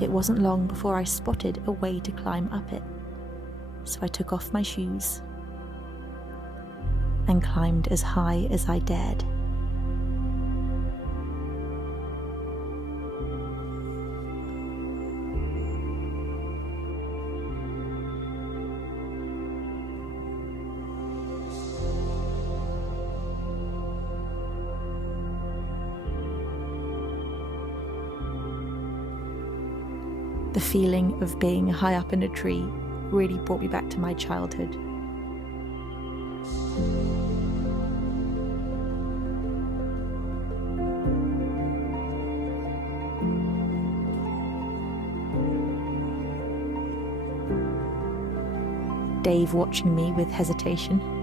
It wasn't long before I spotted a way to climb up it, so I took off my shoes and climbed as high as I dared. The feeling of being high up in a tree really brought me back to my childhood. Dave watching me with hesitation.